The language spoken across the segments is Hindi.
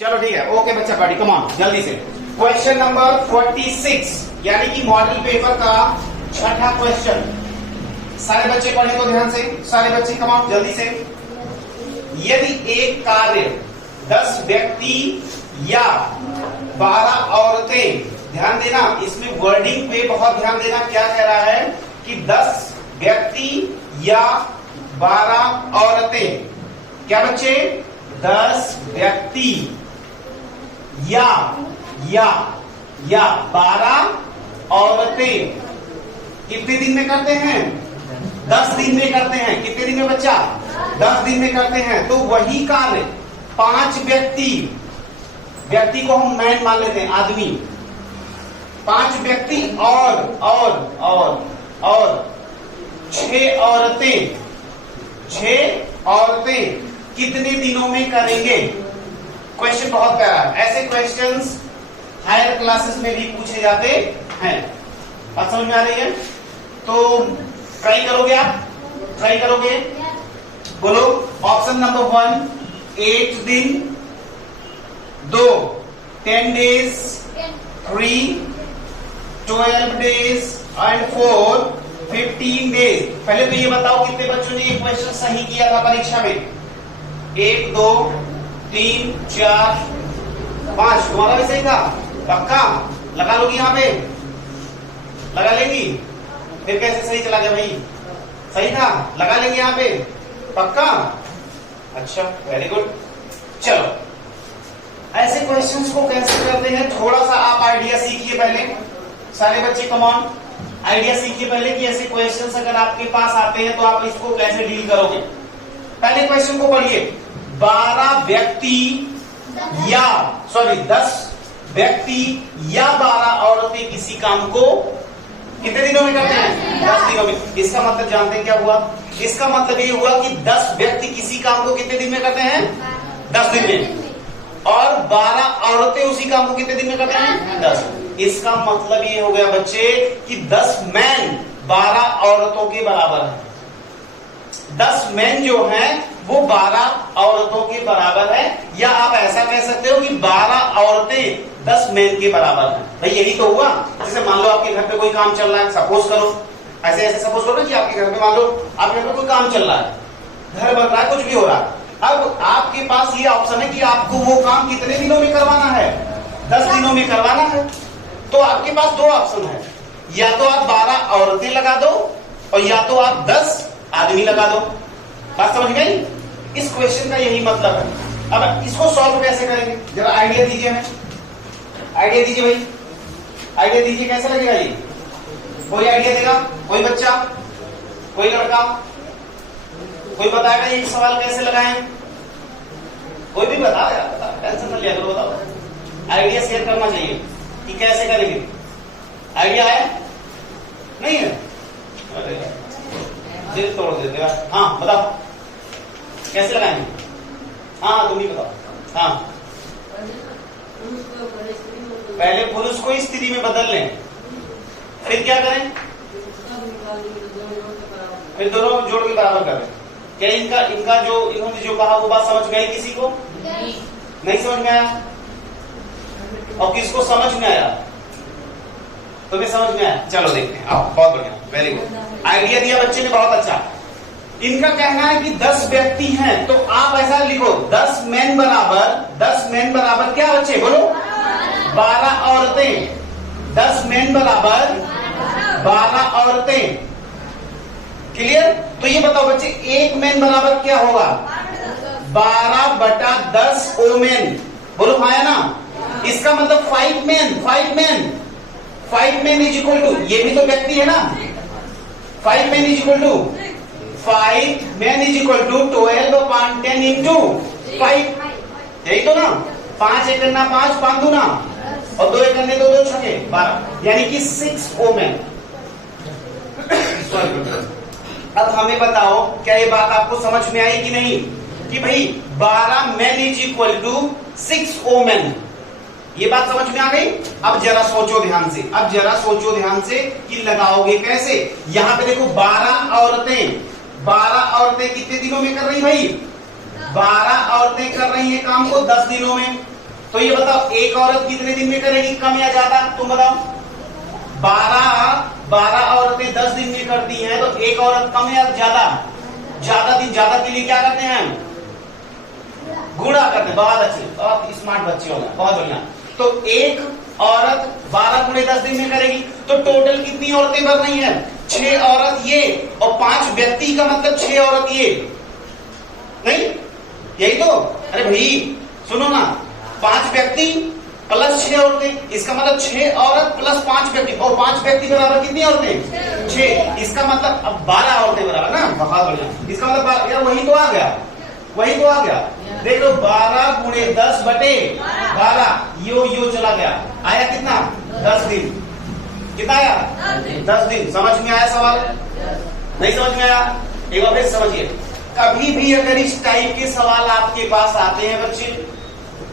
चलो ठीक है, ओके बच्चा पार्टी, कम ऑन जल्दी से। क्वेश्चन नंबर 46 यानी कि मॉडल पेपर का छठा क्वेश्चन। सारे बच्चे पढ़े तो ध्यान से, सारे बच्चे कम ऑन जल्दी से। यदि एक कार्य 10 व्यक्ति या 12 औरतें, ध्यान देना इसमें वर्डिंग पे बहुत ध्यान देना, क्या कह रहा है कि 10 व्यक्ति या 12 औरतें, क्या बच्चे 10 व्यक्ति या 12 औरतें कितने दिन में करते हैं? 10 दिन में करते हैं। कितने दिन में बच्चा? 10 दिन में करते हैं। तो वही कार्य 5 व्यक्ति को हम मैन मान लेते हैं, आदमी। 5 व्यक्ति और 6 औरतें कितने दिनों में करेंगे? क्वेश्चन बहुत प्यारा है। ऐसे क्वेश्चंस हायर क्लासेस में भी पूछे जाते हैं। बात समझ में आ रही है? तो ट्राई करोगे आप? ट्राई करोगे? बोलो। ऑप्शन नंबर 1 8 दिन, 2 10 डेज, 3 12 डेज एंड 4 15 डेज। पहले तो ये बताओ कितने बच्चों ने ये क्वेश्चन सही किया था परीक्षा में? 1 2 3 4 5। तुम्हारा भी सही था? पक्का लगा लोगी? यहाँ पे लगा लेंगी? फिर कैसे सही चला गया भाई? सही था, लगा लेंगे यहाँ पे पक्का? अच्छा, वेरी गुड। चलो, ऐसे क्वेश्चंस को कैसे करते हैं थोड़ा सा आप आइडिया सीखिए पहले। सारे बच्चे कम ऑन आइडिया सीखिए पहले कि ऐसे क्वेश्चंस अगर आपके पास आते हैं तो आप इसको कैसे डील करोगे। पहले क्वेश्चन को पढ़िए। 10 व्यक्ति या 12 औरतें किसी काम को कितने दिनों में करते हैं? 10 दिनों में। इसका मतलब जानते हैं क्या हुआ? इसका मतलब ये हुआ कि 10 व्यक्ति किसी काम को कितने दिन में करते हैं? 10 दिन में। और 12 औरतें उसी काम को कितने दिन में करते हैं? 10। इसका मतलब ये हो गया बच्चे कि 10 मैन 12 औरतों के बराबर है। 10 मैन जो हैं वो 12 औरतों के बराबर है, या आप ऐसा कह सकते हो कि 12 औरतें 10 मैन के बराबर है। भाई यही तो हुआ। जैसे मान लो आपके घर पे कोई काम चल रहा है, सपोज करो, ऐसे सपोज करो कि आपके घर पे मान लो आपके घर पे कोई काम चल रहा है, घर बन रहा है, कुछ भी हो रहा है। अब आपके पास ये ऑप्शन है कि आपको वो काम कितने दिनों में करवाना है? 10 दिनों में करवाना है। तो आपके पास 2 ऑप्शन है, या तो आप 12 औरतें लगा दो और या तो आप 10 आदमी लगा दो। बात समझ गई? इस क्वेश्चन का यही मतलब है। अब इसको सॉल्व कैसे करेंगे? जरा आइडिया दीजिए, हमें आइडिया दीजिए भाई, आइडिया दीजिए, कैसे लगेगा ये? कोई आइडिया देगा? कोई बच्चा, कोई लड़का, कोई बताएगा ये सवाल कैसे लगाएं? कोई भी बता यार, बता, टेंशन न लिया करो, बताओ। आइडिया शेयर करना चाहिए कि कैसे करेंगे। आइडिया है? नहीं है? दिल तोड़ देते। हाँ बताओ कैसे लगाएंगे? हाँ तुम ही बताओ। हाँ, पहले पुरुष को स्त्री में बदल लें, फिर क्या करें? फिर दोनों जोड़ के बराबर करें। क्या इनका जो इन्होंने जो कहा वो बात समझ में आई किसी को? नहीं समझ में आया? और किसको समझ में आया? तुम्हें समझ में आया? चलो देखते हैं। आओ, बहुत बढ़िया, वेरी गुड। आइडिया दिया बच्चे ने, बहुत अच्छा। इनका कहना है कि 10 व्यक्ति हैं, तो आप ऐसा लिखो 10 मैन बराबर क्या बच्चे बोलो? 12 औरतें। 10 मैन बराबर 12 औरतें। क्लियर? तो ये बताओ बच्चे, 1 मैन बराबर क्या होगा? 12/10 ओमेन। बोलो खाया ना? इसका मतलब 5 मैन इज इक्वल टू, ये भी तो व्यक्ति है ना? 5 man is equal to 12/10 into 5। यही तो ना? 5 एक करना 5, 5 दूना और 2 एक करने 2 2 छके 12, यानी कि 6 ओमेन। अब हमें बताओ, क्या ये बात आपको समझ में आई कि नहीं? कि भाई 12 man is equal to 6 women. ये बात समझ में आ गई? अब जरा सोचो ध्यान से कि लगाओगे कैसे। यहां पे देखो 12 औरतें कितने दिनों में कर रही भाई? 12 औरतें कर रही है काम को 10 दिनों में। तो ये बताओ एक औरत कितने दिन में करेगी, कम या ज्यादा, तुम बताओ। 12 औरतें 10 दिन में करती हैं, तो एक औरत कम या ज्यादा, ज्यादा दिन, ज्यादा के लिए क्या करते हैं, गुणा करते हैं। बहुत अच्छे, बहुत स्मार्ट बच्चे हो गए, बहुत बढ़िया। तो एक औरत 12 गुणे 10 दिन में करेगी, तो टोटल कितनी औरतें बन रही हैं, 6 औरत ये, और 5 व्यक्ति का मतलब 6 औरत ये, नहीं यही तो। अरे भाई सुनो ना, 5 व्यक्ति प्लस 6 औरतें, इसका मतलब 6 औरत प्लस 5 व्यक्ति, और 5 व्यक्ति बराबर कितनी औरतें, 6। इसका मतलब अब 12 औरतें बराबर ना, बहुत बढ़िया। इसका मतलब यार वही तो आ गया, वही तो आ गया। देखो 12 गुणे 10 बटे 12, यो चला गया, आया कितना, 10 दिन। कितना आया, 10 दिन। समझ में आया सवाल, नहीं समझ में आया, एक बार फिर समझिए। कभी भी अगर इस टाइप के सवाल आपके पास आते हैं बच्चे,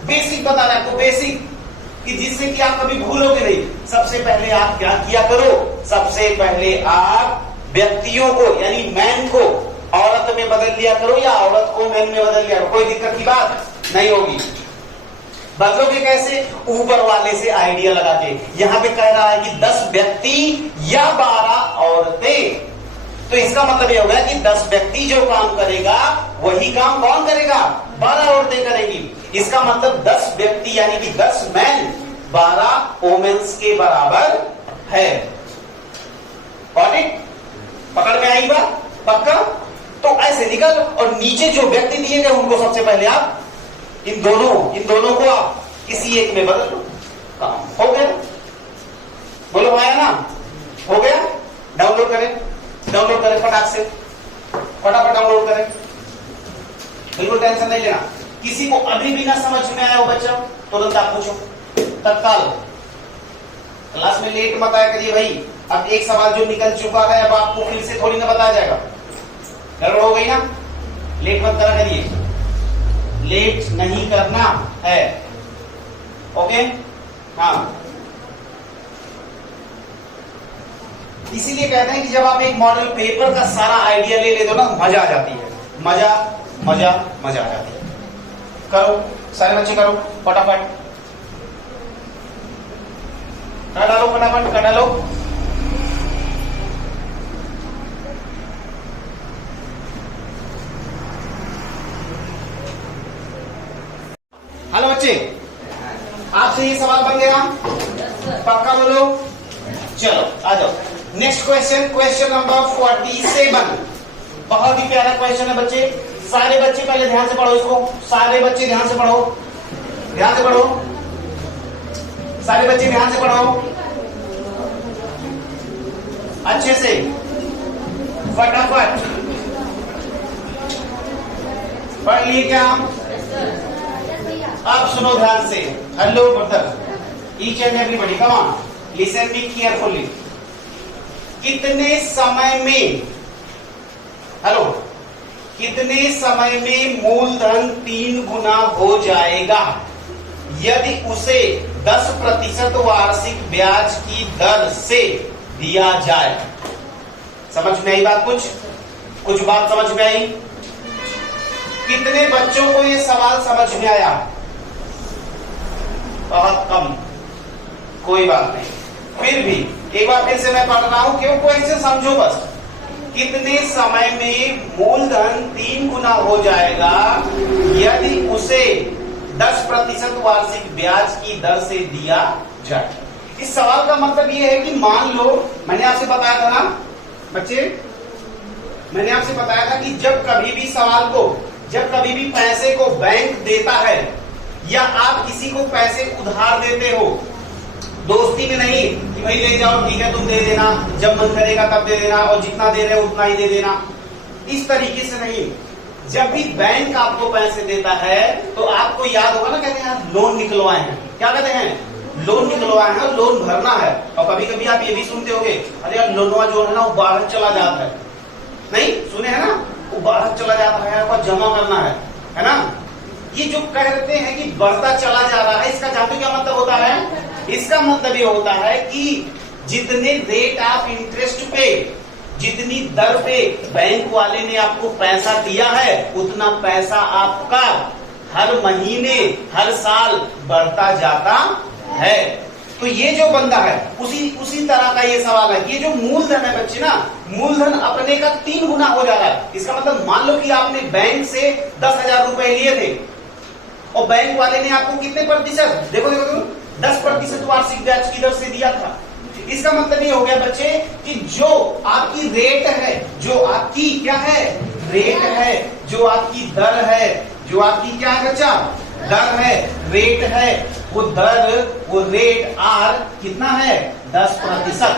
बेसिक बता रहे हैं आपको, बेसिक, कि जिससे कि आप कभी भूलोगे नहीं। सबसे पहले आप क्या किया करो, सबसे पहले आप व्यक्तियों को यानी मैन को औरत में बदल लिया करो, या औरत को मैन में बदल लिया करो, कोई दिक्कत की बात नहीं होगी। बदलोगे कैसे, ऊपर वाले से आइडिया लगा के। यहां पे कह रहा है कि 10 व्यक्ति या 12 औरतें, तो इसका मतलब ये होगा कि 10 व्यक्ति जो काम करेगा वही काम कौन करेगा, 12 औरतें करेंगी। इसका मतलब 10 व्यक्ति यानी कि 10 मैन 12 वोमेन्स के बराबर है। Got it? पकड़ में आई बात, पक्का? तो ऐसे निकल, और नीचे जो व्यक्ति दिए गए उनको सबसे पहले आप इन दोनों को आप किसी एक में बदल लो, काम हो गया। बोलो आया ना, हो गया। डाउनलोड करें फटाक से, फटाफट डाउनलोड करें, बिल्कुल टेंशन नहीं लेना। किसी को अभी भी ना समझ में आया हो बच्चा, तुरंत आप पूछो तत्काल। क्लास में लेट मत आया करिए भाई। अब एक सवाल जो निकल चुका है, अब आपको फिर से थोड़ी ना बताया जाएगा, गड़बड़ हो गई ना। लेट मत करा करिए, लेट नहीं करना है, ओके। हाँ, इसीलिए कहते हैं कि जब आप एक मॉडल पेपर का सारा आइडिया ले लेते हो ना, मजा आ जाती है, मजा आ जाती है। करो सारे बच्चे, करो फटाफट, कर डालो फटाफट, कर डालो। हेलो बच्चे, आपसे ये सवाल बन गया, पक्का बोलो। चलो आ जाओ, नेक्स्ट क्वेश्चन, क्वेश्चन नंबर 47। बहुत ही प्यारा क्वेश्चन है बच्चे। सारे बच्चे पहले ध्यान से पढ़ो इसको, सारे बच्चे ध्यान से पढ़ो, ध्यान से पढ़ो, सारे बच्चे ध्यान से पढ़ो, अच्छे से, फटाफट पढ़ लिए क्या? अब सुनो ध्यान से। Hello brother, each and everybody, come on, listen me carefully. कितने समय में, हेलो, कितने समय में मूलधन 3 गुना हो जाएगा यदि उसे 10% वार्षिक ब्याज की दर से दिया जाए? समझ में आई बात? कुछ बात समझ में आई? कितने बच्चों को ये सवाल समझ में आया? बहुत कम, कोई बात नहीं। फिर भी एक बार फिर से मैं पढ़ रहा हूं, क्यों? क्वेश्चन समझो बस। कितने समय में मूलधन 3 गुना हो जाएगा यदि उसे 10% वार्षिक ब्याज की दर से दिया जाए? इस सवाल का मतलब यह है कि मान लो, मैंने आपसे बताया था ना बच्चे, मैंने आपसे बताया था कि जब कभी भी सवाल को, जब कभी भी पैसे को बैंक देता है या आप किसी को पैसे उधार देते हो, दोस्ती में नहीं कि भाई ले जाओ ठीक है तुम दे देना, जब मन करेगा तब दे देना, और जितना दे रहे हो उतना ही दे देना, इस तरीके से नहीं। जब भी बैंक आपको पैसे देता है तो आपको याद होगा ना, कहते हैं लोन निकलवाए हैं, क्या कहते हैं, लोन निकलवाए हैं, लोन भरना है। और कभी कभी आप ये भी सुनते होंगे, अरे यार लोनवा जो है ना वो बढ़त चला जाता है, नहीं सुने है ना, वो बढ़त चला जाता है, आपको जमा करना है ना। ये जो कहते हैं कि बढ़ता चला जा रहा है, इसका जानते क्या मतलब होता है? इसका मतलब ये होता है कि जितने रेट ऑफ इंटरेस्ट पे, जितनी दर पे बैंक वाले ने आपको पैसा दिया है, उतना पैसा आपका हर महीने हर साल बढ़ता जाता है। तो ये जो बंदा है उसी तरह का ये सवाल है। ये जो मूलधन है बच्चे ना, मूलधन अपने का 3 गुना हो जा रहा है। इसका मतलब मान लो कि आपने बैंक से 10,000 रुपए लिए थे और बैंक वाले ने आपको कितने प्रतिशत, देखो देखो देखो, 10% वार्षिक ब्याज की दर से दिया था। इसका मतलब ये हो गया बच्चे कि जो आपकी रेट है, जो आपकी क्या है, रेट है, जो आपकी दर है, जो आपकी क्या है बच्चा, दर है, रेट है, वो दर, वो रेट आर कितना है, 10%।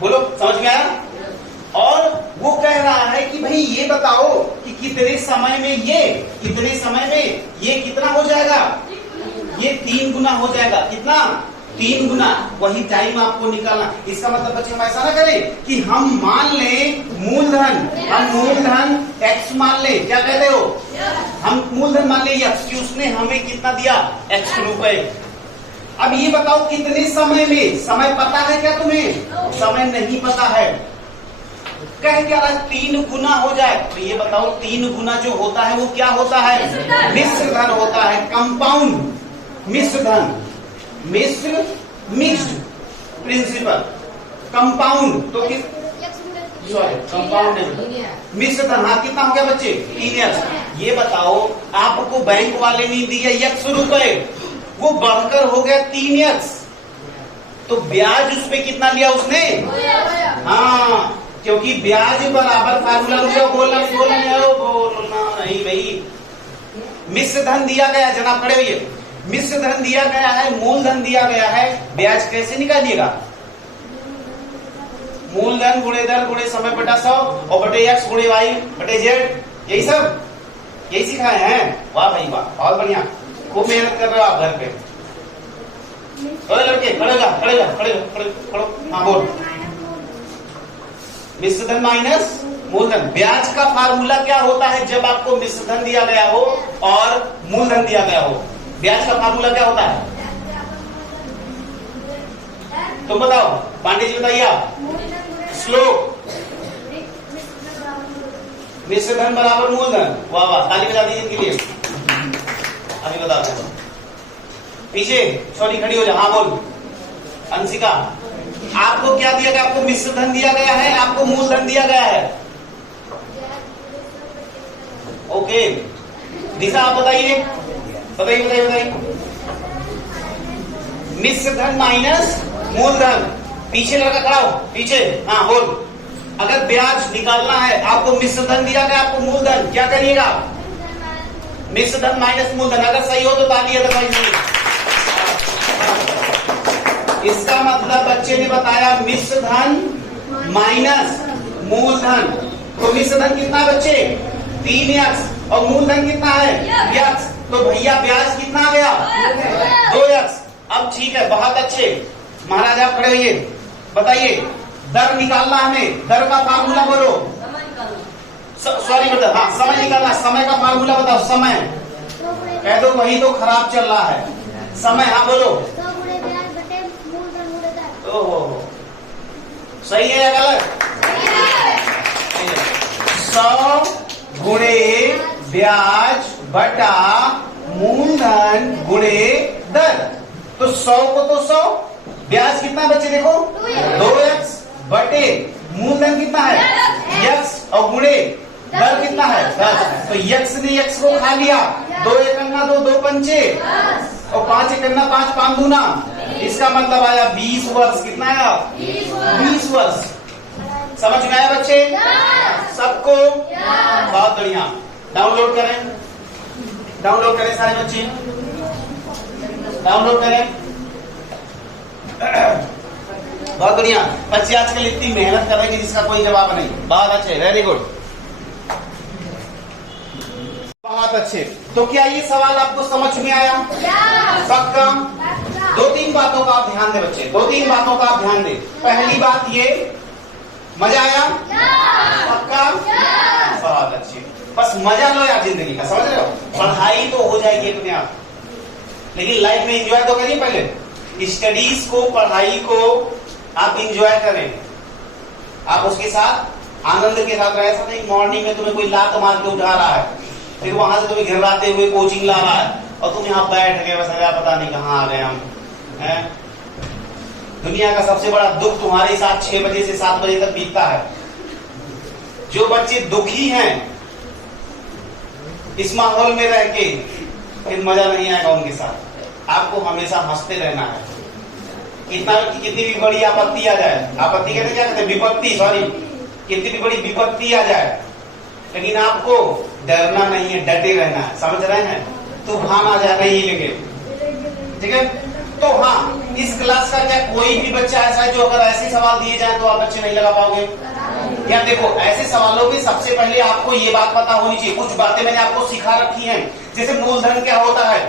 बोलो समझ में आया? और वो कह रहा है कि भाई ये बताओ कि कितने समय में ये कितना हो जाएगा, ये 3 गुना हो जाएगा। कितना? 3 गुना। वही टाइम आपको निकालना। इसका मतलब बच्चे हम ऐसा ना करें कि हम मान लें मूलधन x मान ले, क्या कहते हो, हम मूलधन मान ले x कि उसने हमें कितना दिया, x रुपए। अब ये बताओ कितने समय में, समय पता है क्या तुम्हें? समय नहीं पता है। कह क्या रहा है, 3 गुना हो जाए। तो ये बताओ 3 गुना जो होता है वो क्या होता है, मिश्र धन होता है, कंपाउंड मिश्र धन, मिक्स्ड प्रिंसिपल, कंपाउंड। तो किस, सॉरी कंपाउंड मिश्र धन। हाँ कितना हो गया बच्चे, 3x। ये बताओ आपको बैंक वाले ने दिया x रुपए, वो बढ़कर हो गया 3x, तो ब्याज उस पे कितना लिया उसने? हाँ, क्योंकि ब्याज बराबर फार्मूला, बोलना नहीं भाई, मिश्र धन दिया गया, जनाब खड़े हुए, मिश्र धन दिया गया है, मूलधन दिया गया है, ब्याज कैसे निकालिएगा? मूलधन गुणे दर गुणे समय बटा 100 और बटे x गुणे y बटे z, यही सब, यही सिखाए हैं। वाह भाई वाह, बहुत बढ़िया, खूब मेहनत कर रहे हो आप घर पे। खड़े लड़के, खड़ो। हाँ बोल, मिश्र धन माइनस मूलधन। ब्याज का फार्मूला क्या होता है जब आपको मिश्र धन दिया गया हो और मूलधन दिया गया हो? ब्याज का फार्मूला क्या होता है? तुम बताओ, पांडे जी बताइए आप। श्लोक, मिश्र धन बराबर मूलधन। वाह वाह, ताली बजा दीजिए इनके लिए। अभी बताते हैं, पीछे छोटी खड़ी हो जा। हाँ बोल अंशिका, आपको क्या दिया गया? आपको मिश्र धन दिया गया है, आपको मूलधन दिया गया है। ओके दिशा आप बताइए, बताइए। मिश्र धन माइनस मूलधन। पीछे लड़का खड़ा हो, पीछे। हाँ बोल, अगर ब्याज निकालना है, आपको मिश्र धन दिया गया, आपको मूलधन, क्या करिएगा? मिश्र धन माइनस मूलधन। अगर सही हो तो ताली, अदरवाइज नहीं। इसका मतलब बच्चे ने बताया मिश्र धन माइनस मूलधन। तो मिश्र धन कितना बच्चे? 3x और मूलधन कितना है x। तो भैया ब्याज कितना आ गया? 2x। अब ठीक है, बहुत अच्छे महाराज, आप खड़े होइए, बताइए दर निकालना हमें, दर का फार्मूला बोलो। सॉरी बेटा, हाँ समय निकालना, समय का फार्मूला बताओ। समय कह दो, वही तो खराब चल रहा है समय। हाँ बोलो। ओहो, सही है या गलत? 100 गुणे ब्याज बटा मूलधन गुणे दर। तो 100 को तो 100, ब्याज कितना बच्चे देखो 2x बटे मूलधन कितना है x और गुणे दर कितना है 10। तो x ने x को खा लिया, 2 एकन्ना 2, 2 पंचे और 5 एकन्ना 5, 5 दूना। इसका मतलब आया 20 वर्ष। कितना आया? 20 वर्ष। समझ में आया बच्चे सबको? बहुत बढ़िया। डाउनलोड करें सारे बच्चे, डाउनलोड करें। बहुत बढ़िया बच्चे, आजकल इतनी मेहनत कर रहे हैं जिसका कोई जवाब नहीं। बहुत अच्छे, वेरी गुड, बहुत अच्छे। तो क्या ये सवाल आपको समझ में आया? पक्का? 2-3 बातों का आप ध्यान दें बच्चे, 2-3 बातों का आप ध्यान दें। पहली बात ये, मजा आया? पक्का? बहुत अच्छे, बस मजा लो यार जिंदगी का, समझ रहे हो? पढ़ाई तो हो जाएगी अपने आप, लेकिन लाइफ में एंजॉय तो करिए। पहले स्टडीज को, पढ़ाई को आप एंजॉय करें, आप उसके साथ आनंद के साथ रहे। ऐसा नहीं मॉर्निंग में तुम्हें कोई लात मार के उठा रहा है, फिर वहां से तुम्हें घिराते हुए कोचिंग ला रहा है और तुम यहाँ बैठ गए, बस पता नहीं कहाँ आ गए हम हैं। दुनिया का सबसे बड़ा दुख तुम्हारे साथ 6 बजे से 7 बजे तक बीतता है। जो बच्चे दुखी हैं इस माहौल में रह के, फिर मजा नहीं आएगा उनके साथ। आपको हमेशा हंसते रहना है। कितनी भी बड़ी आपत्ति आ जाए, आपत्ति कहते क्या कहते हैं, विपत्ति, सॉरी, कितनी भी बड़ी विपत्ति आ जाए, लेकिन आपको डरना नहीं है, डटे रहना है। समझ रहे हैं? तूफान आ जाए नहीं लेंगे, ठीक है। तो हाँ, इस क्लास का क्या कोई भी बच्चा ऐसा है जो अगर ऐसे सवाल दिए जाए तो आप बच्चे नहीं लगा पाओगे? या देखो, ऐसे सवालों में सबसे पहले आपको ये बात पता होनी चाहिए। कुछ बातें मैंने आपको सिखा रखी हैं, जैसे मूलधन क्या होता है,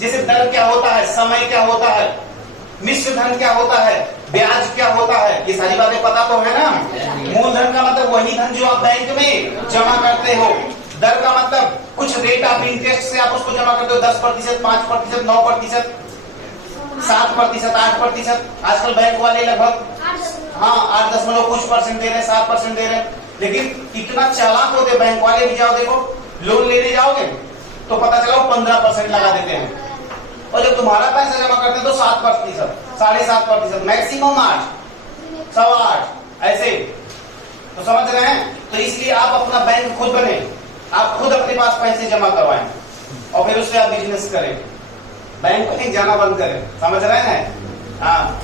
जैसे दर क्या होता है, समय क्या होता है, मिश्र धन क्या होता है, ब्याज क्या होता है, ये सारी बातें पता तो है ना। मूलधन का मतलब वही धन जो आप बैंक में जमा करते हो। दर का मतलब कुछ रेट ऑफ इंटरेस्ट से आप उसको जमा करते हो, 10%, 5%, 9%, 7%, 8%। आजकल बैंक वाले लगभग 8 कुछ परसेंट दे रहे हैं, 7% दे रहे हैं। लेकिन इतना चालाक होते बैंक वाले भी, जाओ देखो, लोन लेने जाओगे तो पता चला 15% लगा देते हैं, और जब तुम्हारा पैसा जमा करते हैं तो 7%, 7.5%, मैक्सिमम 8, 8.25, ऐसे। तो समझ रहे हैं? तो इसलिए आप अपना बैंक खुद बने, आप खुद अपने पास पैसे जमा करवाएं और फिर उससे आप बिजनेस करें। बैंक में जाना बंद करें। समझ रहे हैं? हाँ,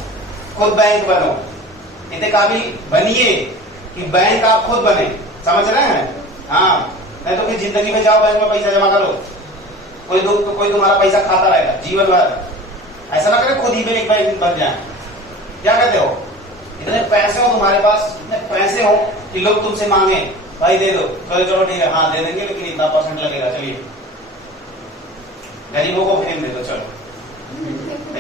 खुद बैंक बनो, इतने काबिल बनिए कि बैंक आप खुद बने। समझ रहे हैं? हाँ, नहीं तो फिर जिंदगी में जाओ बैंक में पैसा जमा करो, कोई तुम्हारा पैसा खाता रहेगा जीवन भर। ऐसा ना करे खुद ही बैंक बन जाए। क्या कहते हो? इतने पैसे हो तुम्हारे पास, इतने पैसे हो कि लोग तुमसे मांगे, भाई दे दो, चलो ठीक है, हाँ दे देंगे, लेकिन इतना % लगेगा, चलिए गरीबों को फेम दे दो, चलो,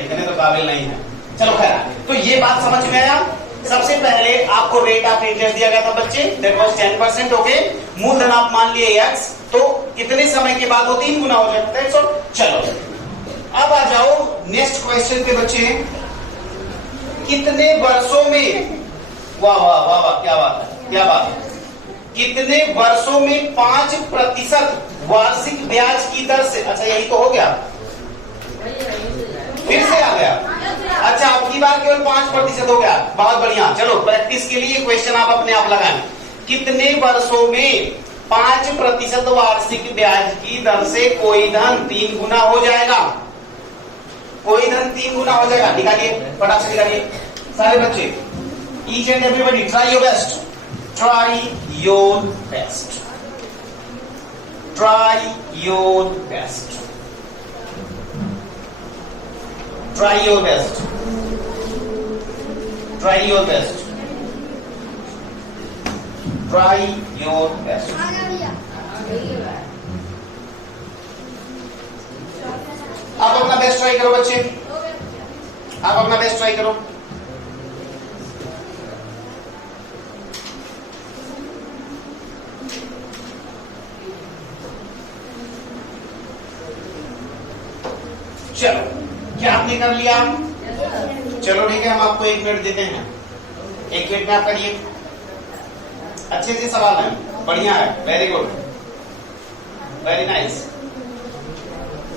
इतने तो काबिल नहीं है। चलो खैर, तो ये बात समझ में आया। सबसे पहले आपको रेट ऑफ इंटरेस्ट दिया गया था बच्चे, दैट वाज 10%। ओके, मूलधन आप मान लिए x, तो कितने समय के बाद वो 3 गुना हो जाता है। चलो अब आ जाओ नेक्स्ट क्वेश्चन पे बच्चे। कितने वर्षों में, वाह वाह वाह वाह, क्या बात है, क्या बात है, कितने वर्षों में 5% वार्षिक ब्याज की दर से, अच्छा यही तो हो गया, फिर से आ गया। अच्छा, अब की बार केवल 5% हो गया, बहुत बढ़िया। चलो प्रैक्टिस के लिए क्वेश्चन आप अपने आप लगाएं। कितने वर्षों में 5% वार्षिक ब्याज की दर से कोई धन 3 गुना हो जाएगा? कोई धन 3 गुना हो जाएगा। निकालिए, फटाक से निकालिए सारे बच्चे। Each and everybody try your best, try your best, try your best, try your best, try your best, try your best। आप अपना बेस्ट ट्राई करो बच्चे, आप अपना बेस्ट ट्राई करो। चलो, क्या आपने कर लिया? चलो ठीक है, हम आपको 1 मिनट देते हैं। 1 मिनट में आप करिए। अच्छे से सवाल है, बढ़िया है, वेरी गुड, वेरी नाइस।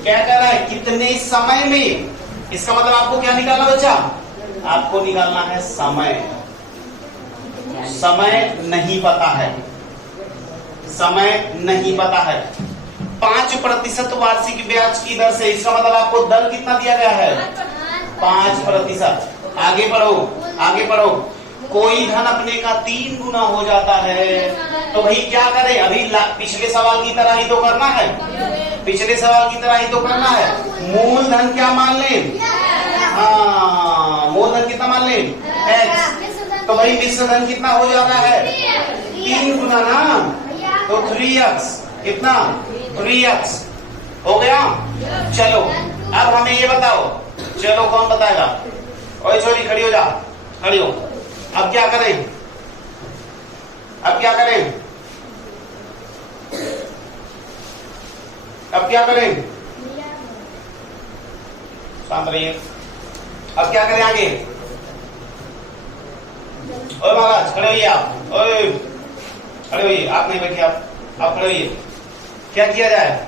क्या कह रहा है? कितने समय में, इसका मतलब आपको क्या निकालना बच्चा? आपको निकालना है समय। समय नहीं पता है, समय नहीं पता है। 5% वार्षिक ब्याज की दर से, इसका मतलब आपको दर कितना दिया गया है? 5%। आगे बढ़ो, आगे बढ़ो। कोई धन अपने का 3 गुना हो जाता है, तो भाई क्या करें? अभी पिछले सवाल की तरह ही तो करना है, पिछले सवाल की तरह ही तो करना है। मूलधन क्या मान लें? हाँ, मूलधन कितना मान लें? x। तो भाई मिश्र धन कितना हो जाता है? 3 गुना ना, तो 3x। कितना? 3x हो गया। चलो अब हमें ये बताओ, चलो कौन बताएगा? ओए छोरी, खड़ी हो जा, खड़ी हो। अब क्या करें? अब क्या करें? अब क्या करें? शांत रहिए। अब क्या करें आगे? ओए महाराज खड़े होइए, आप ओए खड़े होइए, आप नहीं बैठिए, आप खड़े होइए। क्या किया जाए?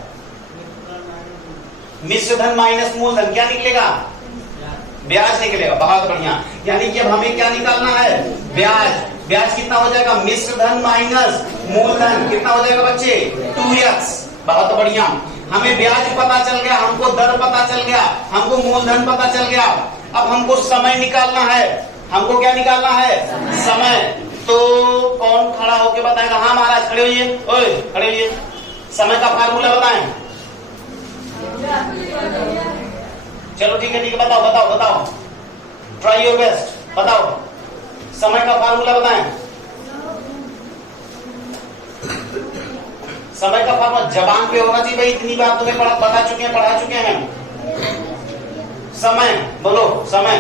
मिश्र धन माइनस मूलधन, क्या निकलेगा? ब्याज निकलेगा। बहुत बढ़िया। यानी कि अब हमें क्या निकालना है? ब्याज। ब्याज कितना हो जाएगा? मिश्र धन माइनस मूलधन कितना हो जाएगा बच्चे? 2x। बहुत बढ़िया। हमें ब्याज पता चल गया, हमको दर पता चल गया, हमको मूलधन पता चल गया। अब हमको समय निकालना है। हमको क्या निकालना है? समय। तो कौन खड़ा होके बताएगा? हाँ महाराज खड़े होइए। ओए खड़े होइए। समय का फार्मूला बताएं। चलो ठीक है बताओ बताओ बताओ। ट्राई योर बेस्ट, बताओ समय का फार्मूला बताएं। समय का फार्मूला जबान पे होना चाहिए भाई, इतनी बार तुम्हें पढ़ा चुके हैं। समय बोलो। समय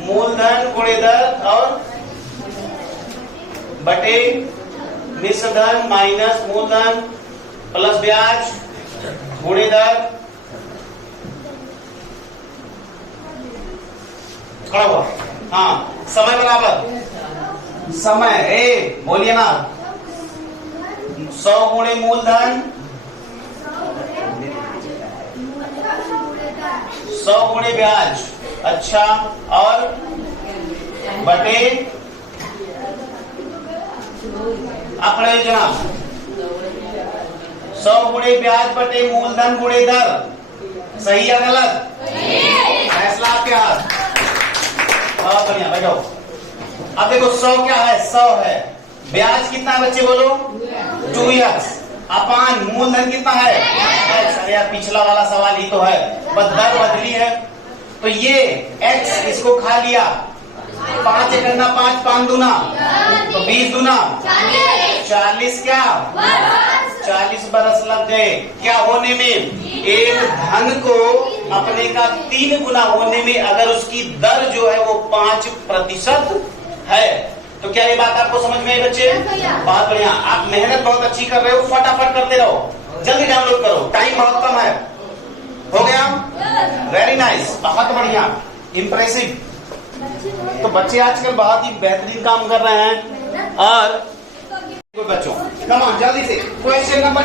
मूलधन गुणे दर और बटे मिश्र धन माइनस मूलधन प्लस ब्याज गुणे दर। खड़ा हुआ। हाँ समय बराबर समय ए बोलिए ना 100 गुणे मूलधन 100 गुणे ब्याज। अच्छा और बटे अपने जनाब 100 गुणे ब्याज बटे मूलधन गुणे दर। सही या गलत? फैसला आपके हाथ। बहुत बढ़िया बैठो। अब देखो 100 क्या है? 100 है। ब्याज कितना है बच्चे बोलो? 2x अपान मूलधन कितना है? अरे यार पिछला वाला सवाल ही तो है, बस दर बदली है। तो ये x इसको खा लिया। 5 एकन्ना 5 5 दूना तो 20 दूना 40 क्या 40 बरस लग गए। क्या होने में? एक धन को अपने का 3 गुना होने में अगर उसकी दर जो है वो 5% है। तो क्या ये बात आपको समझ में आई बच्चे? बहुत बढ़िया। आप मेहनत बहुत अच्छी कर रहे हो, फटाफट करते रहो, जल्दी डाउनलोड करो, टाइम बहुत कम है। हो गया? वेरी नाइस, बहुत बढ़िया, इंप्रेसिव। तो बच्चे आजकल बहुत ही बेहतरीन काम कर रहे हैं। और बच्चों कम ऑन जल्दी से क्वेश्चन नंबर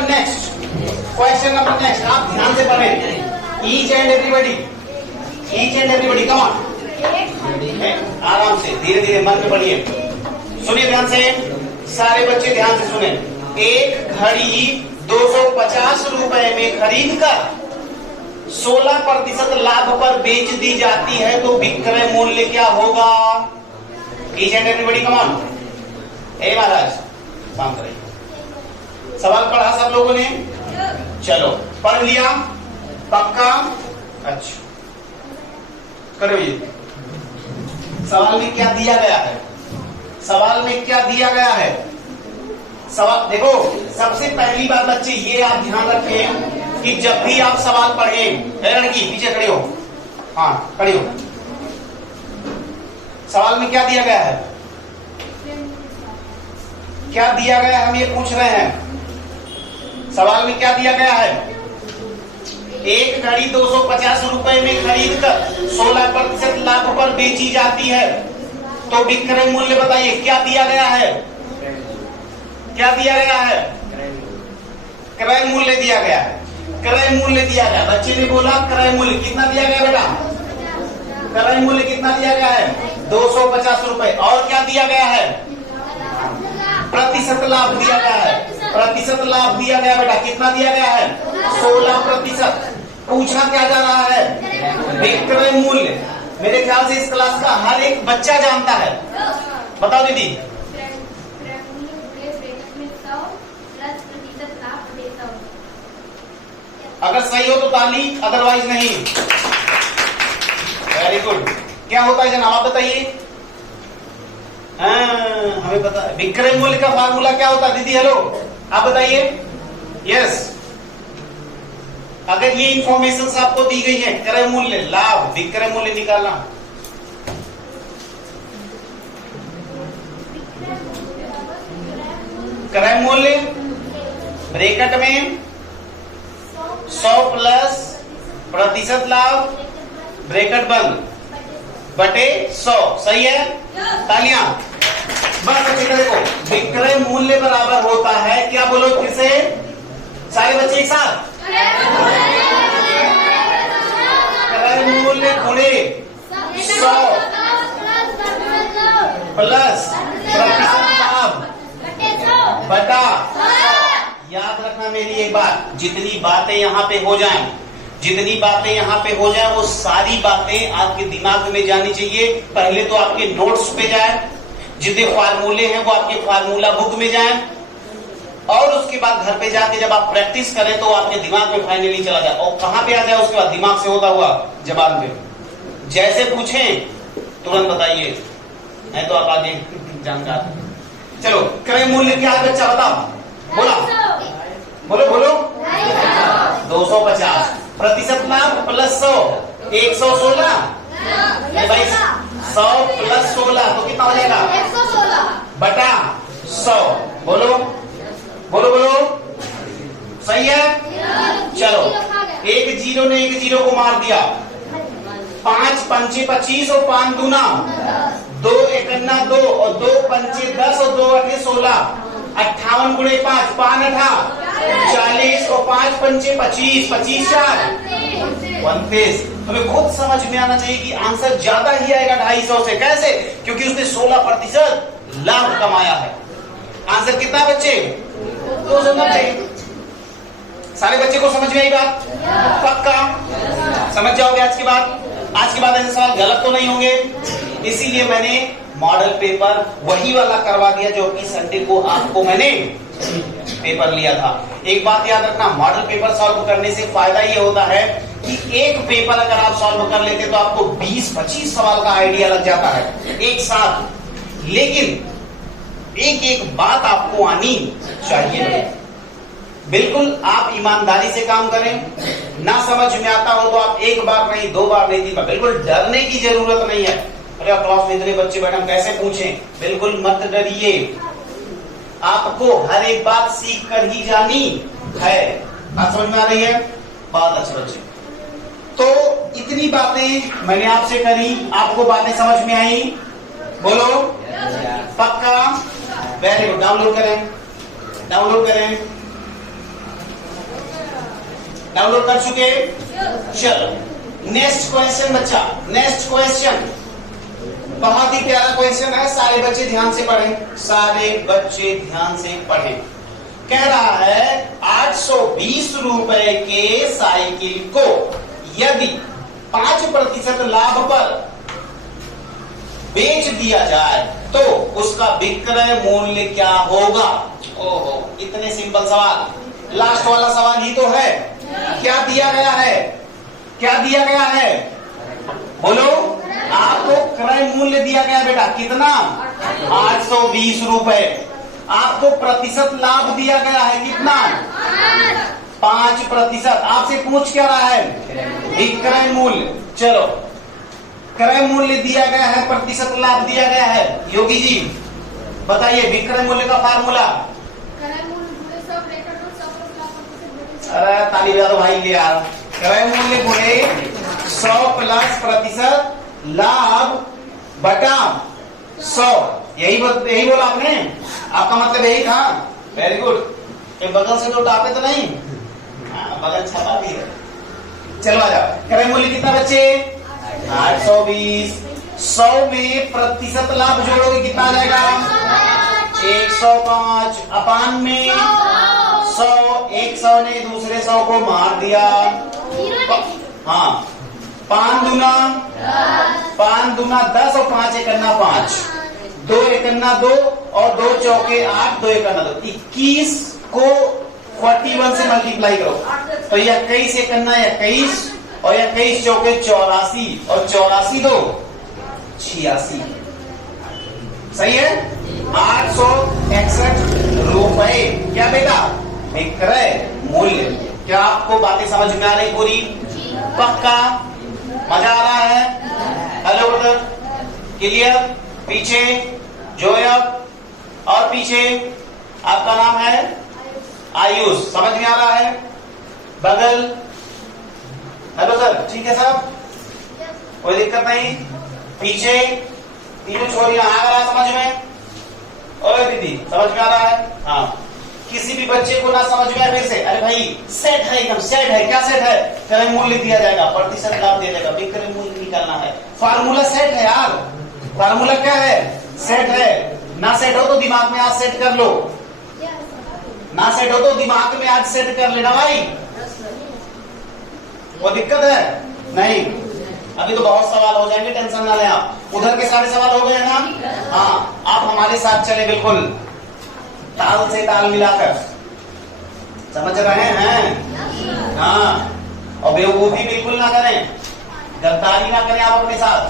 नेक्स्ट आप ध्यान से पढ़ें। Each and everybody come on, आराम से धीरे धीरे मन में पढ़िए। सुनिए ध्यान से, सारे बच्चे ध्यान से सुने। एक घड़ी 250 रुपए में खरीद कर 16% लाभ पर बेच दी जाती है तो विक्रय मूल्य क्या होगा? Each and everybody come on. ए महाराज काम करिए। सवाल पढ़ा सब लोगों ने? चलो पढ़ लिया पक्का? अच्छा करो ये। सवाल में क्या दिया गया है? सवाल में क्या दिया गया है? सवाल देखो, सबसे पहली बात बच्चे ये आप ध्यान रखें कि जब भी आप सवाल पढ़ें, लड़की पीछे खड़ी हो, हाँ खड़ी हो। सवाल में क्या दिया गया है? क्या दिया गया है हम ये पूछ रहे हैं। सवाल में क्या दिया गया है? एक घड़ी 250 रुपए में खरीद कर 16% लाभ पर बेची जाती है तो विक्रय मूल्य बताइए क्या दिया गया है? क्या दिया गया है? क्रय मूल्य दिया गया है। क्रय मूल्य दिया गया, बच्चे ने बोला क्रय मूल्य कितना दिया गया बेटा? क्रय मूल्य कितना दिया गया है? 250 रुपए। और क्या दिया गया है? प्रतिशत लाभ दिया गया है। प्रतिशत लाभ दिया गया बेटा, कितना दिया गया है? 16%। पूछा क्या जा रहा है? विक्रय मूल्य। मेरे ख्याल से इस क्लास का हर एक बच्चा जानता है। बताओ दीदी। अगर सही हो तो ताली, अदरवाइज नहीं। Very good. क्या होता है जनाब आप बताइए? हमें पता है विक्रय मूल्य का फार्मूला क्या होता है दीदी? हेलो आप बताइए। यस, अगर ये इंफॉर्मेशन आपको दी गई है, क्रय मूल्य लाभ विक्रय मूल्य निकालना। क्रय मूल्य ब्रैकेट में 100 प्लस प्रतिशत लाभ ब्रैकेट बंद बटे 100। सही है? तालियां। बस अच्छी तरह देखो, विक्रय मूल्य बराबर होता है क्या, बोलो फिर से सारे बच्चे एक साथ, क्रय मूल्य गुणे 100 प्लस प्रतिशत लाभ बटा। याद रखना मेरी एक बात, जितनी बातें यहाँ पे हो जाएं, जितनी बातें यहाँ पे हो जाए वो सारी बातें आपके दिमाग में जानी चाहिए। पहले तो आपके नोट्स पे जाए, जितने फार्मूले हैं वो आपके फार्मूला बुक में जाए, और उसके बाद घर पे जाके जब आप प्रैक्टिस करें तो आपके दिमाग में फाइनली चला जाए। और कहां पे आ जाए उसके बाद, दिमाग से होता हुआ जबान पे। जैसे पूछें तुरंत बताइए, नहीं तो आप आगे जानकार। चलो क्रय मूल्य क्या है बच्चा, बताओ, बोला बोलो बोलो 250 प्रतिशत लाभ प्लस 100 116 भाई 100 प्लस 16 तो कितना हो जाएगा 116 बटा 100। बोलो बोलो बोलो, सही है। चलो एक जीरो ने एक जीरो को मार दिया, 5 पंचे 25 और 5 दूना 2 एकन्ना 2 और 2 पंचे 10 और 2 अठे 16, 58 गुणे 5 5 अठा 40 और 5 पंचे 25 25 4 29। हमें खुद समझ में आना चाहिए कि आंसर ज्यादा ही आएगा 250 से। कैसे? क्योंकि उसने 16% लाभ कमाया है। आंसर कितना बच्चे 290। सारे बच्चे को समझ में आई बात? पक्का समझ जाओगे आज के बाद। आज के बाद ऐसे सवाल गलत तो नहीं होंगे, इसीलिए मैंने मॉडल पेपर वही वाला करवा दिया जो कि संडे को आपको मैंने पेपर लिया था। एक बात याद रखना, मॉडल पेपर सॉल्व करने से फायदा ये होता है कि एक पेपर अगर आप सॉल्व कर लेते तो आपको 20-25 सवाल का आइडिया लग जाता है एक साथ। लेकिन एक एक बात आपको आनी चाहिए। बिल्कुल आप ईमानदारी से काम करें। ना समझ में आता हो तो आप एक बार नहीं 2 बार नहीं 3 बार, बिल्कुल डरने की जरूरत नहीं है। अरे क्लास में इतने बच्चे बैठे हम कैसे पूछें, बिल्कुल मत डरिए। आपको हर एक बात सीख कर ही जानी है। बात समझ में आ रही है? बहुत अच्छे बच्चे। तो इतनी बातें मैंने आपसे करी, आपको बातें समझ में आई? बोलो पक्का? Very good. डाउनलोड करें, डाउनलोड करें, डाउनलोड कर चुके? चलो नेक्स्ट क्वेश्चन बच्चा, नेक्स्ट क्वेश्चन बहुत ही प्यारा क्वेश्चन है। सारे बच्चे ध्यान से पढ़ें, सारे बच्चे ध्यान से पढ़ें। कह रहा है 820 रुपए के साइकिल को यदि 5% लाभ पर बेच दिया जाए तो उसका विक्रय मूल्य क्या होगा? ओहो, इतने सिंपल सवाल। लास्ट वाला सवाल ही तो है। क्या दिया गया है? क्या दिया गया है? बोलो। आपको क्रय मूल्य दिया गया बेटा कितना? 820 रुपए। आपको प्रतिशत लाभ दिया गया है कितना? 5%। आपसे पूछ क्या रहा है? विक्रय मूल्य। चलो क्रय मूल्य दिया गया है, प्रतिशत लाभ दिया गया है। योगी जी बताइए विक्रय मूल्य का फार्मूला। अरे ताली बजा दो भाई ले यार। क्रय मूल्य गुणे 100 प्लस प्रतिशत लाभ बटा 100। यही बोला आपने? आपका मतलब यही था? Very good. बगल से तो टापे तो नहीं? बगल छपा भी है। चलो आ जाओ। क्रय मूल्य कितना बच्चे? 820। 100 में प्रतिशत लाभ जोड़ोगे कितना आ जाएगा? 105। अपान में 100। एक 100 ने दूसरे 100 को मार दिया। हाँ 5 दूना 10 और 5 एकन्ना 5, 2 एकन्ना 2 और 2 चौके 8, 2 एकन्ना 2, 21 को 41 से मल्टीप्लाई करो तो 21 एकन्ना 21 और 21 चौके 84 और 84 2 86। सही है? 861 रुपए क्या बेटा? विक्रय मूल्य। क्या आपको बातें समझ में आ रही पूरी? पक्का? मजा आ रहा है? Hello brother, clear? पीछे जोयब और पीछे आपका नाम है आयुष। समझ में आ रहा है? बगल हेलो सर, ठीक है सर, कोई दिक्कत नहीं। पीछे तीनों छोरियां आ रहा समझ में? ओए दीदी समझ में आ रहा है? हाँ, किसी भी बच्चे को ना समझ में आए फिर से, अरे भाई सेट है, एकदम सेट है, क्या सेट है? करे मूल्य दिया जाएगा, प्रतिशत लाभ दिया जाएगा, बिक्री मूल्य निकालना है, फार्मूला सेट है यार, फार्मूला क्या है? सेट है। ना सेट हो तो दिमाग में आज सेट कर लो, ना सेट हो तो दिमाग में आज सेट कर लेना भाई। वो दिक्कत है नहीं, अभी तो बहुत सवाल हो जाएंगे, टेंशन ना लें आप। उधर के सारे सवाल हो गए ना? हाँ, आप हमारे साथ चले बिल्कुल ताल से ताल मिलाकर, समझ रहे हैं? हाँ, और बेवकूफी बिल्कुल ना करें, गद्दारी ना करें आप अपने साथ,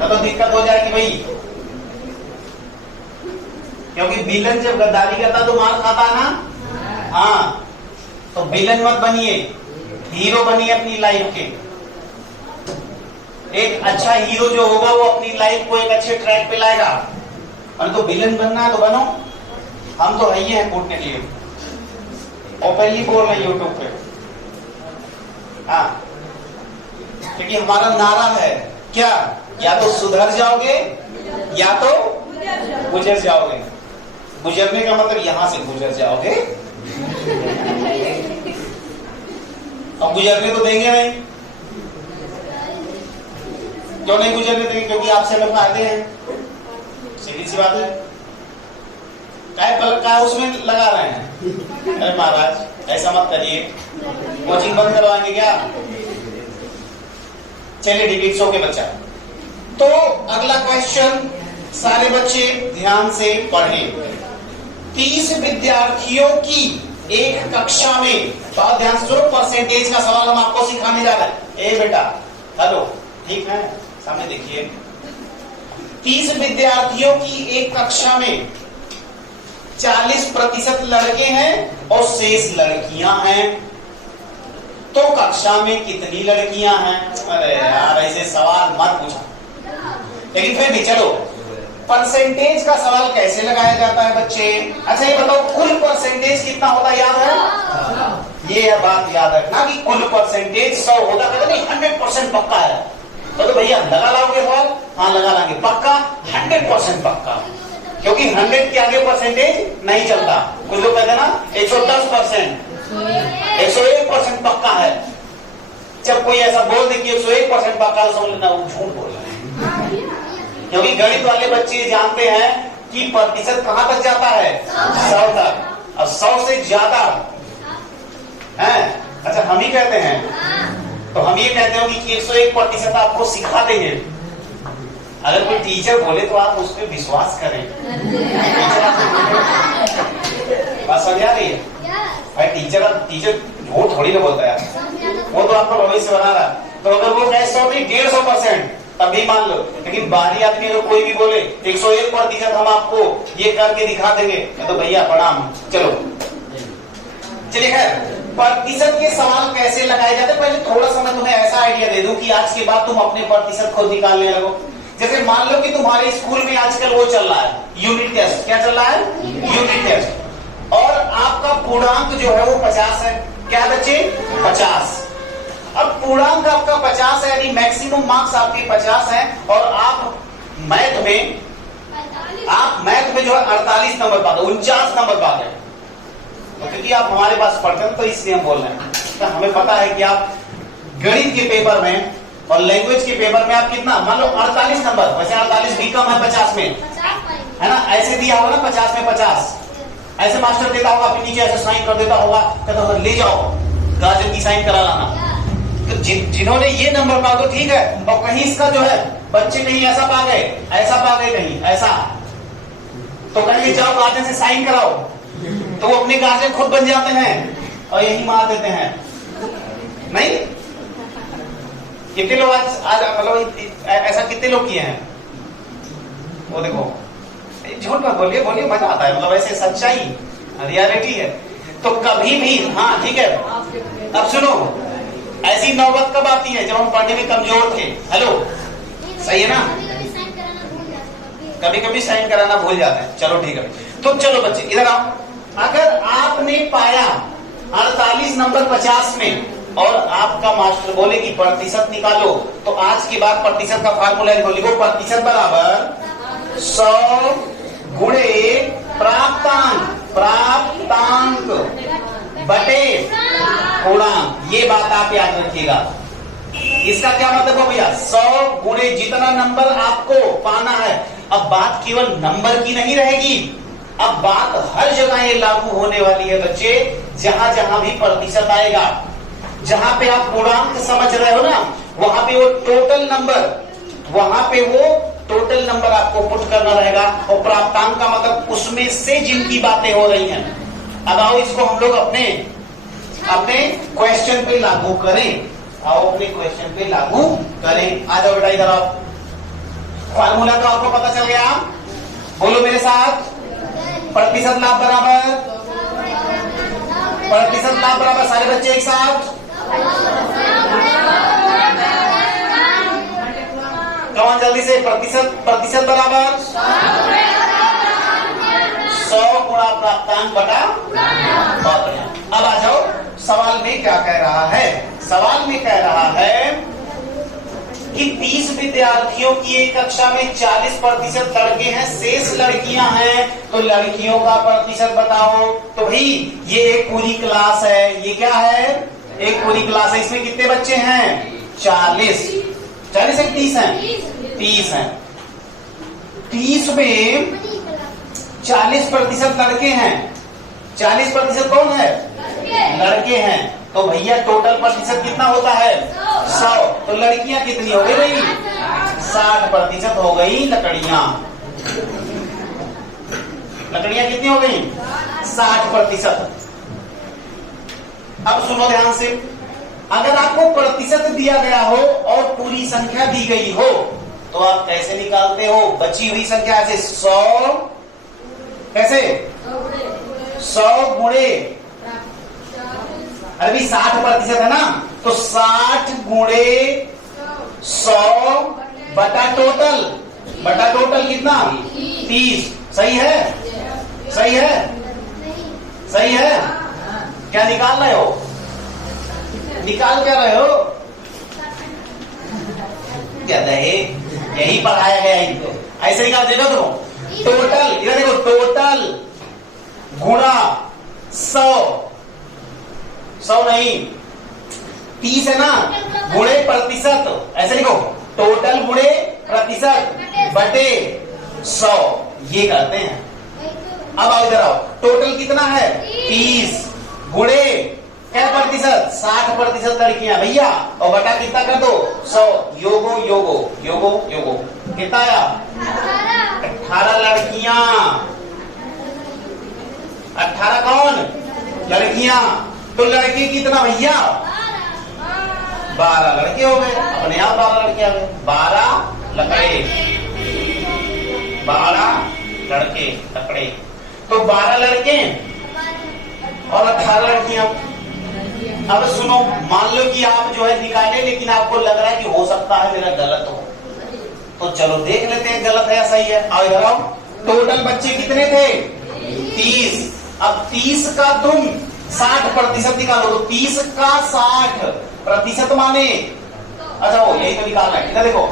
तो दिक्कत हो जाएगी भाई। क्योंकि विलन जब गद्दारी करता तो मार खाता है ना। हाँ, तो विलन मत बनिए, हीरो बनिए अपनी लाइफ के। एक अच्छा हीरो जो होगा वो अपनी लाइफ को एक अच्छे ट्रैक पे लाएगा, और तो विलन बनना है तो बनो, हम तो है ही हैं कूटने के लिए, ओपनली बोल रहे यूट्यूब पे। हाँ, क्योंकि हमारा नारा है क्या? या तो सुधर जाओगे या तो गुजर जाओगे। गुजरने का मतलब यहां से गुजर जाओगे, अब गुजरने तो देंगे नहीं। क्यों नहीं गुजरने देंगे? क्योंकि आपसे हमें फायदे हैं, सीधी सी बात है। क्या उसमें लगा रहे हैं? अरे महाराज ऐसा मत करिए, कोचिंग बंद करवाएंगे क्या? चलिए ठीक है, सो के बच्चा। तो अगला क्वेश्चन सारे बच्चे ध्यान से पढ़ें। 30 विद्यार्थियों की एक कक्षा में, बहुत ध्यान से सुनो, परसेंटेज का सवाल हम आपको सिखाने जा रहे हैं। ए बेटा हेलो, ठीक है, सामने देखिए। 30 विद्यार्थियों की एक कक्षा में 40% लड़के हैं और शेष लड़कियां हैं, तो कक्षा में कितनी लड़कियां हैं? अरे यार ऐसे सवाल मत पूछो, लेकिन फिर भी चलो, परसेंटेज का सवाल कैसे लगाया जाता है बच्चे? अच्छा ये बताओ, कुल परसेंटेज कितना होता है, याद है? ये है बात याद रखना कि कुल परसेंटेज 100 होता है, नहीं 100% पक्का है। तो भैया लगा लाओगे सवाल? हाँ लगा लाएंगे, पक्का 100% पक्का, क्योंकि 100 के आगे परसेंटेज नहीं चलता। कुछ लोग कहते हैं ना 110%, 101% पक्का है। जब कोई ऐसा बोल दे कि 101% पक्का है, समझ लेना वो झूठ बोल रहा है, क्योंकि गणित वाले बच्चे जानते हैं कि प्रतिशत कहां तक जाता है? 100 तक, और 100 से ज्यादा है। अच्छा हम ही कहते हैं, तो हम ये कहते हो कि 101% आपको सिखा देंगे। अगर कोई टीचर बोले तो आप उस पर विश्वास करें। बात समझ आ रही है भाई? टीचर झूठ थोड़ी ना बोलता है, वो तो आपका भविष्य बना रहा। तो अगर वो कहे 100 नहीं 150% तब भी मान लो, लेकिन बाहरी आदमी अगर कोई भी बोले 101% हम आपको ये करके दिखा देंगे, तो भैया प्रणाम। चलो चलिए, खैर प्रतिशत के सवाल कैसे लगाए जाते हैं, पहले थोड़ा सा मैं तुम्हें ऐसा आइडिया दे दूं कि आज के बाद तुम अपने प्रतिशत खुद निकालने लगो। जैसे मान लो कि तुम्हारे स्कूल में आजकल वो चल रहा है यूनिट टेस्ट। क्या चल रहा है? Unit test. और आपका पूर्णांक जो है वो 50 है। क्या बच्चे? 50। अब पूर्णांक आपका 50 है, यानी मैक्सिमम मार्क्स आपके 50 हैं, और आप मैथ में जो है 48 नंबर पा गए, 49 नंबर पा गए। तो क्योंकि आप हमारे पास पढ़ते हैं तो इसलिए हम बोल रहे हैं। तो हमें पता है कि आप गणित के पेपर में और लैंग्वेज के पेपर में आप कितना, मान लो 48 नंबर, वैसे 48 भी कम है 50 में, है ना? ऐसे दिया होगा ना 50 में 50, ऐसे मास्टर देता होगा, फिर नीचे ऐसे साइन कर देता होगा, कहता होगा ले जाओ गार्जियन की साइन करा लाना। तो जिन्होंने ये नंबर पा, तो ठीक है, और कहीं इसका जो है बच्चे कहीं ऐसा पा गए, ऐसा पा गए, कहीं ऐसा, तो कहेंगे जाओ गार्जियन से साइन कराओ, तो वो अपने गार्जियन खुद बन जाते हैं और यही मार देते हैं। नहीं, कितने लोग आज मतलब ऐसा कितने लोग किए हैं? वो देखो, झूठ मत बोलिए, बोलिए मजा आता है, मतलब ऐसे सच्चाई रियलिटी है। तो कभी भी, हाँ ठीक है, अब सुनो, ऐसी नौबत कब आती है? जब हम पढ़ने में कमजोर थे। हेलो, सही है ना? कभी कभी साइन कराना भूल जाते हैं। चलो ठीक है, तो चलो बच्चे इधर आओ। अगर आपने पाया 48 नंबर 50 में, और आपका मास्टर बोले कि प्रतिशत निकालो, तो आज के बाद प्रतिशत का फार्मूला लिखो। प्रतिशत बराबर 100 गुणे प्राप्तांक बटे पूर्णांक। ये बात आप याद रखिएगा। इसका क्या मतलब हो भैया? 100 गुणे जितना नंबर आपको पाना है। अब बात केवल नंबर की नहीं रहेगी, अब बात हर जगह ये लागू होने वाली है बच्चे। जहां जहां भी प्रतिशत आएगा, जहां पे आप पूर्णांक समझ रहे हो ना, वहां पे वो टोटल नंबर आपको पुट करना रहेगा। और प्राप्तांक का मतलब उसमें से जिनकी बातें हो रही हैं। अब आओ इसको हम लोग अपने क्वेश्चन पे लागू करें। आओ अपने क्वेश्चन पे लागू करें। आ जाओ बेटा इधर आओ। फार्मूला तो आपको पता चल गया, बोलो मेरे साथ। प्रतिशत लाभ बराबर सारे बच्चे एक साथ। कौन जल्दी से? प्रतिशत बराबर 100 गुणा प्राप्तांक बटा। बहुत बढ़िया। अब आ जाओ सवाल में क्या कह रहा है। सवाल में कह रहा है कि 30 विद्यार्थियों की एक कक्षा में 40% लड़के हैं, शेष लड़कियां हैं, तो लड़कियों का प्रतिशत बताओ। तो भाई ये एक पूरी क्लास है। ये क्या है? एक पूरी क्लास है। इसमें कितने बच्चे हैं? 40 है 30 हैं? 30 हैं। 30 में 40% लड़के हैं। 40% कौन है? लड़के हैं। तो भैया टोटल प्रतिशत कितना होता है? 100। तो लड़कियां कितनी हो गई भाई? 60% हो गई लकड़ियां। लकड़ियां कितनी हो गई? 60%। अब सुनो ध्यान से, अगर आपको प्रतिशत दिया गया हो और पूरी संख्या दी गई हो तो आप कैसे निकालते हो? बची हुई संख्या ऐसे 100 कैसे 100 गुणे, अभी 60% है ना, तो 60 गुणे 100 बटा टोटल कितना? 30। सही है? सही है? सही है? क्या निकाल रहे हो? निकाल क्या रहे हो? क्या है? यही पढ़ाया गया इनको। ऐसे निकाल देगा तो टोटल, इधर देखो, टोटल गुणा 100 नहीं 30 है ना, गुणे प्रतिशत। ऐसे लिखो, टोटल गुणे प्रतिशत बटे 100। ये करते हैं। अब आओ इधर आओ, टोटल कितना है? 30 गुणे क्या प्रतिशत? 60% लड़कियां भैया, और बटा कितना कर दो? 100। योगो कितना आया? 18 लड़कियां। 18 कौन? लड़कियां। तो लड़के कितना भैया? 12 लड़के हो गए। अपने आप 12 लड़के आ गए। 12 लकड़े, 12 लड़के लकड़े। तो 12 लड़के और 18 लड़कियां। अब सुनो, मान लो कि आप जो है निकाले, लेकिन आपको लग रहा है कि हो सकता है मेरा गलत हो, तो चलो देख लेते हैं गलत है या सही है। आओ इधर आओ। टोटल बच्चे कितने थे? 30। अब 30 का तुम 60% निकालो, तो 30 का 60% माने, अच्छा हो यही तो निकालना है। इधर देखो।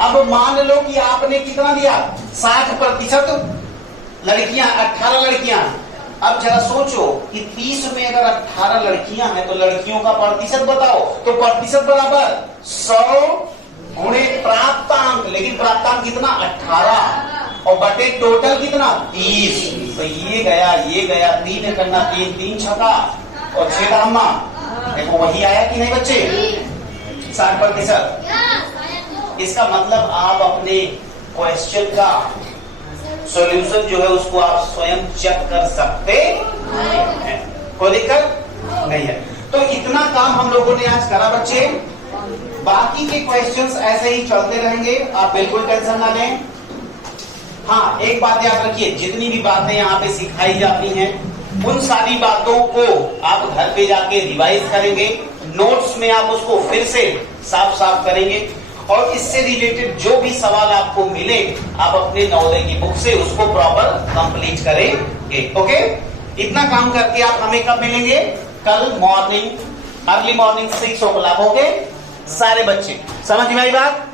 अब मान लो कि आपने कितना दिया? 60% लड़कियां, 18 लड़कियां। अब जरा सोचो कि 30 में अगर 18 लड़कियां हैं तो लड़कियों का प्रतिशत बताओ। तो प्रतिशत बराबर 100 गुणे प्राप्तांक, लेकिन प्राप्तांक कितना? 18, और बटे टोटल कितना? 30। तो ये गया 3 करना 3 छक्का और 6 दामा। देखो वही आया कि नहीं बच्चे? 60%। इसका मतलब आप अपने क्वेश्चन का सॉल्यूशन जो है उसको आप स्वयं चेक कर सकते हैं, कोई दिक्कत नहीं है। तो इतना काम हम लोगों ने आज करा बच्चे। बाकी के क्वेश्चंस ऐसे ही चलते रहेंगे, आप बिल्कुल टेंशन ना लें। हाँ, एक बात याद रखिए, जितनी भी बातें यहाँ पे सिखाई जाती हैं उन सारी बातों को आप घर पे जाके रिवाइज करेंगे, नोट्स में आप उसको फिर से साफ करेंगे, और इससे रिलेटेड जो भी सवाल आपको मिले आप अपने नवोदय की बुक से उसको प्रॉपर कंप्लीट करेंगे। ओके, इतना काम करके आप हमें कब मिलेंगे? कल morning, early morning 6 o'clock। Okay सारे बच्चे, समझ में आई बात?